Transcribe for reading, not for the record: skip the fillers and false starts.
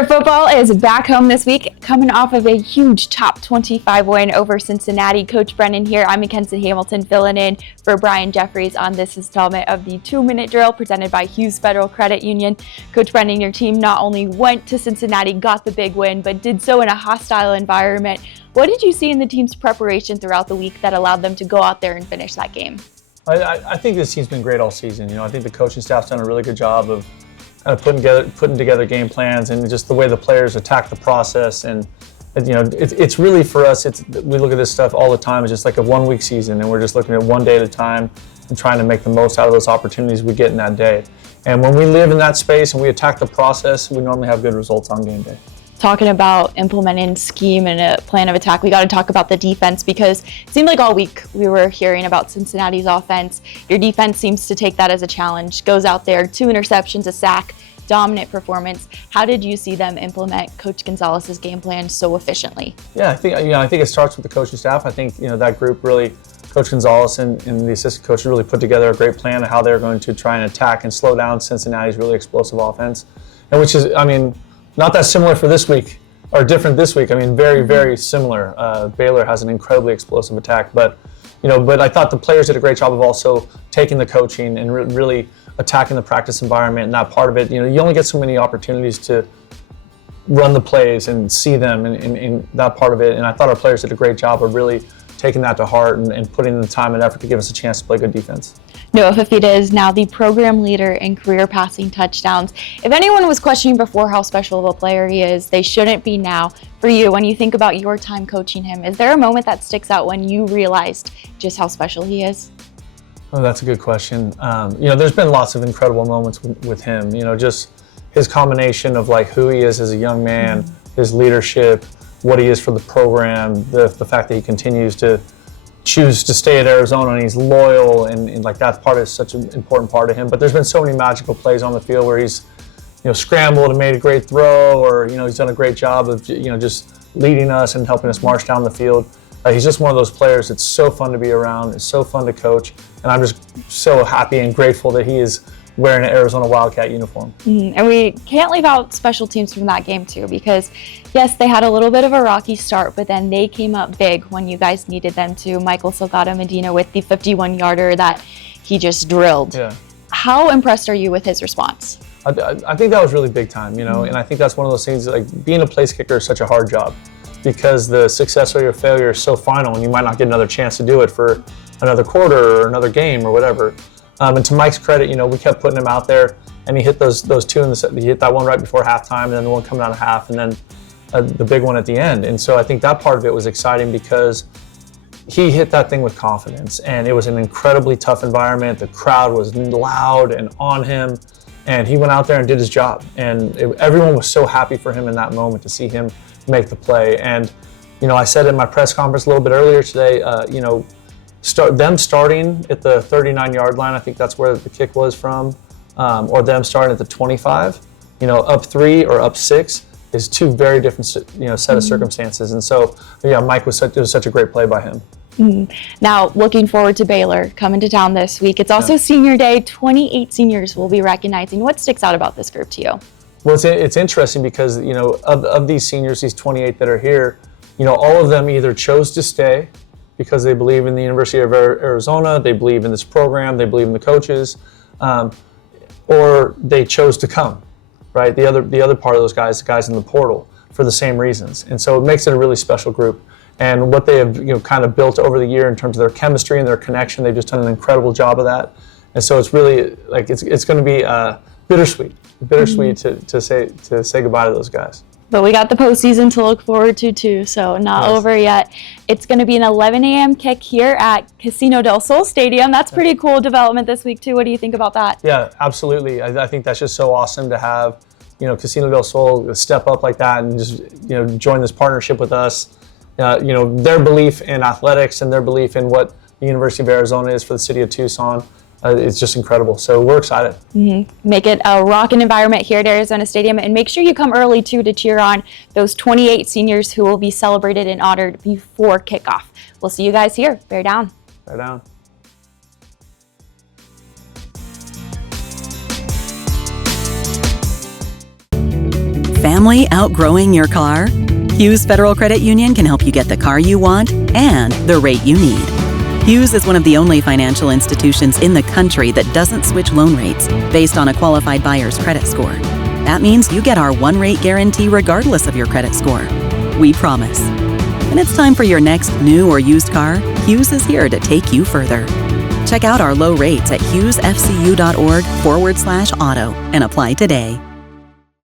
Baylor football is back home this week, coming off of a huge top 25 win over Cincinnati. Coach Brennan here. I'm Mackenzie Hamilton filling in for Brian Jeffries on this installment of the 2-minute drill presented by Hughes Federal Credit Union. Coach Brennan, your team not only went to Cincinnati, got the big win, but did so in a hostile environment. What did you see in the team's preparation throughout the week that allowed them to go out there and finish that game? I think this team's been great all season. I think the coaching staff's done a really good job of putting together game plans and just the way the players attack the process. And it's really for us. We look at this stuff all the time. It's just like a 1-week season, and we're just looking at one day at a time and trying to make the most out of those opportunities we get in that day. And when we live in that space and we attack the process, we normally have good results on game day. Talking about implementing scheme and a plan of attack, we got to talk about the defense, because it seemed like all week we were hearing about Cincinnati's offense. Your defense seems to take that as a challenge, goes out there, 2 interceptions, a sack, dominant performance. How did you see them implement Coach Gonzalez's game plan so efficiently? Yeah, I think it starts with the coaching staff. I think that group really, Coach Gonzalez and the assistant coaches really put together a great plan of how they're going to try and attack and slow down Cincinnati's really explosive offense, and which is, not that similar for this week, or different this week. Very, very similar. Baylor has an incredibly explosive attack, but I thought the players did a great job of also taking the coaching and really attacking the practice environment and that part of it. You only get so many opportunities to run the plays and see them in that part of it. And I thought our players did a great job of really taking that to heart and putting in the time and effort to give us a chance to play good defense. Fifita is now the program leader in career passing touchdowns. If anyone was questioning before how special of a player he is, they shouldn't be now. For you, when you think about your time coaching him, is there a moment that sticks out when you realized just how special he is? Oh, that's a good question. There's been lots of incredible moments with him. Just his combination of who he is as a young man, his leadership, what he is for the program, the fact that he continues to choose to stay at Arizona and he's loyal and that part is such an important part of him. But there's been so many magical plays on the field where he's scrambled and made a great throw, or he's done a great job of just leading us and helping us march down the field. He's just one of those players that's so fun to be around. It's so fun to coach, and I'm just so happy and grateful that he is wearing an Arizona Wildcat uniform. And we can't leave out special teams from that game too, because yes, they had a little bit of a rocky start, but then they came up big when you guys needed them to. Michael Salgado Medina with the 51-yarder that he just drilled. Yeah. How impressed are you with his response? I think that was really big time, and I think that's one of those things, being a place kicker is such a hard job, because the success or your failure is so final, and you might not get another chance to do it for another quarter or another game or whatever. And to Mike's credit, we kept putting him out there, and he hit those 2 in the set. He hit that one right before halftime, and then the one coming out of half, and then the big one at the end. And so I think that part of it was exciting because he hit that thing with confidence, and it was an incredibly tough environment. The crowd was loud and on him, and he went out there and did his job. And everyone was so happy for him in that moment to see him make the play. And I said in my press conference a little bit earlier today, starting at the 39-yard line, I think that's where the kick was from, or them starting at the 25, up 3 or up 6 is 2 very different, set of circumstances. And so, Mike it was such a great play by him. Now, looking forward to Baylor coming to town this week. It's also senior day. 28 seniors will be recognizing. What sticks out about this group to you? Well, it's interesting because, of these seniors, these 28 that are here, all of them either chose to stay because they believe in the University of Arizona, they believe in this program, they believe in the coaches, or they chose to come, right? The other part of those guys, the guys in the portal, for the same reasons. And so it makes it a really special group. And what they have kind of built over the year in terms of their chemistry and their connection, they've just done an incredible job of that. And so it's really it's going to be bittersweet to say goodbye to those guys. But we got the postseason to look forward to too, so not over yet. It's going to be an 11 a.m. kick here at Casino del Sol Stadium. That's pretty cool development this week too. What do you think about that? Yeah, absolutely. I think that's just so awesome to have, Casino del Sol step up like that and just, join this partnership with us. Their belief in athletics and their belief in what the University of Arizona is for the city of Tucson. It's just incredible. So we're excited. Make it a rocking environment here at Arizona Stadium, and make sure you come early too to cheer on those 28 seniors who will be celebrated and honored before kickoff. We'll see you guys here. Bear down. Bear down. family outgrowing your car? Hughes Federal Credit Union can help you get the car you want and the rate you need. Hughes is one of the only financial institutions in the country that doesn't switch loan rates based on a qualified buyer's credit score. That means you get our one-rate guarantee regardless of your credit score. We promise. When it's time for your next new or used car, Hughes is here to take you further. Check out our low rates at hughesfcu.org/auto and apply today.